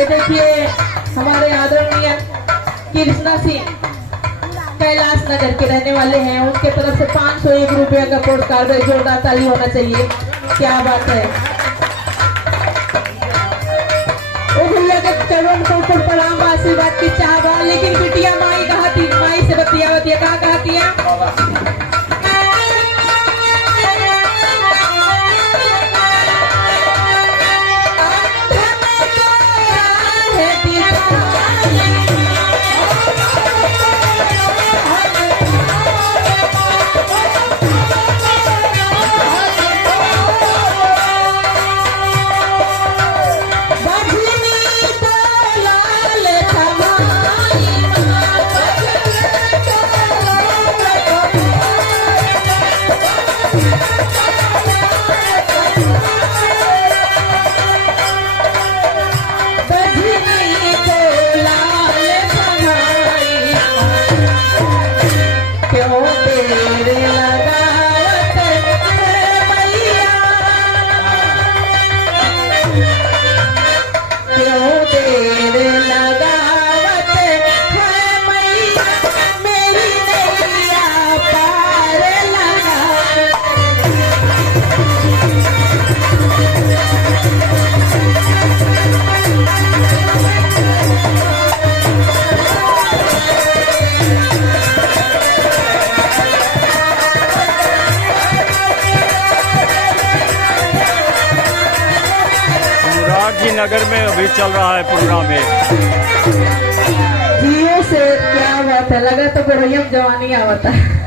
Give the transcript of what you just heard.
ये देखिए हमारे आदरणीय कृष्णा सिंह कैलाश नगर के रहने वाले हैं, उनके तरफ से 501 रुपया का पुरस्कार। जोरदार ताली होना चाहिए, क्या बात है। ओ भैया के चरण को ऊपर प्रणाम आशीर्वाद की चाहवा। लेकिन बिटिया माई कहती, माई से बतिया बतिया कहा कहती है नगर में अभी चल रहा है प्रोग्राम है। जियो से क्या बात है, लगा तो बढ़िया जवानी आवता है।